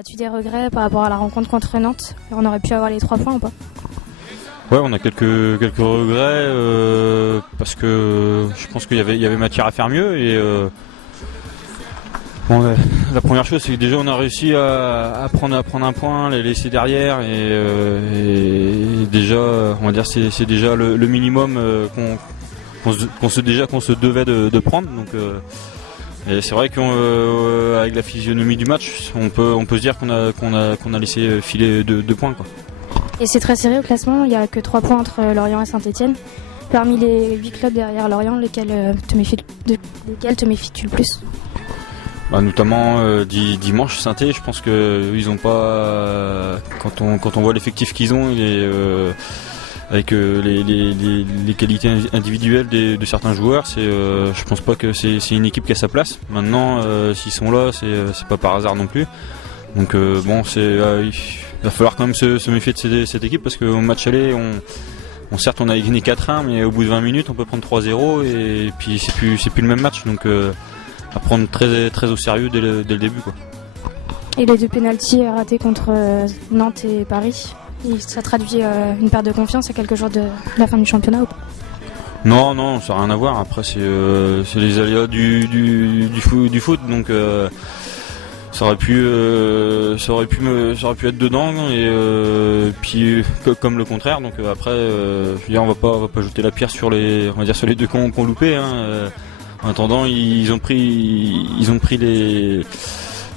As-tu des regrets par rapport à la rencontre contre Nantes? On aurait pu avoir les 3 points ou pas? Ouais, on a quelques regrets parce que je pense qu'il y avait matière à faire mieux et bon, la première chose c'est que déjà on a réussi à prendre un point, les laisser derrière et déjà on va dire c'est déjà le minimum qu'on se devait de prendre donc et c'est vrai qu'avec la physionomie du match on peut se dire qu'on a laissé filer 2 points quoi. Et c'est très serré au classement, il n'y a que 3 points entre Lorient et Saint-Etienne. Parmi les 8 clubs derrière Lorient, lesquels te méfies-tu le plus? Notamment dimanche Saint-Etienne, je pense que ils ont pas quand on voit l'effectif qu'ils ont avec les qualités individuelles de certains joueurs, je pense pas que c'est une équipe qui a sa place. Maintenant s'ils sont là, c'est pas par hasard non plus. Donc bon, il va falloir quand même se méfier de cette équipe parce qu'au match aller, certes on a gagné 4-1, mais au bout de 20 minutes on peut prendre 3-0 et puis c'est plus le même match. Donc à prendre très, très au sérieux dès le début quoi. Et les 2 pénaltys ratés contre Nantes et Paris, ça traduit une perte de confiance à quelques jours de la fin du championnat ou pas? Non, ça n'a rien à voir. Après c'est les aléas du foot donc ça aurait pu être dedans et puis comme le contraire donc après je veux dire on va pas jeter la pierre sur les 2 qu'on loupé hein. En attendant ils ont pris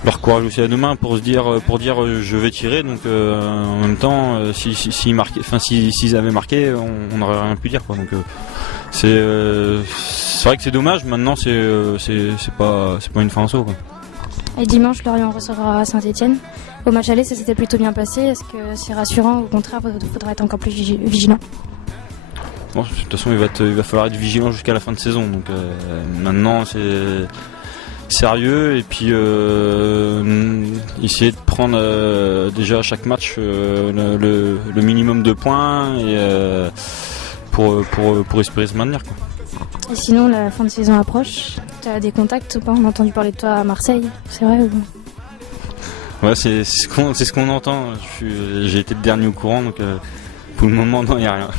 leur courage aussi à 2 mains pour dire je vais tirer donc en même temps s'ils avaient marqué on n'aurait rien pu dire quoi donc c'est vrai que c'est dommage. Maintenant c'est pas une fin en soi quoi. Et dimanche, Lorient recevra Saint-Etienne. Au match aller, ça s'était plutôt bien passé. Est-ce que c'est rassurant ou au contraire, il faudra être encore plus vigilant? Bon, de toute façon, il va falloir être vigilant jusqu'à la fin de saison. Donc maintenant, c'est sérieux et puis essayer de prendre déjà à chaque match le minimum de points et pour espérer se maintenir quoi. Et sinon, la fin de saison approche. Tu as des contacts ou pas? On a entendu parler de toi à Marseille, c'est vrai ou... Ouais, c'est ce qu'on entend. J'ai été le dernier au courant, donc pour le moment, non, il n'y a rien.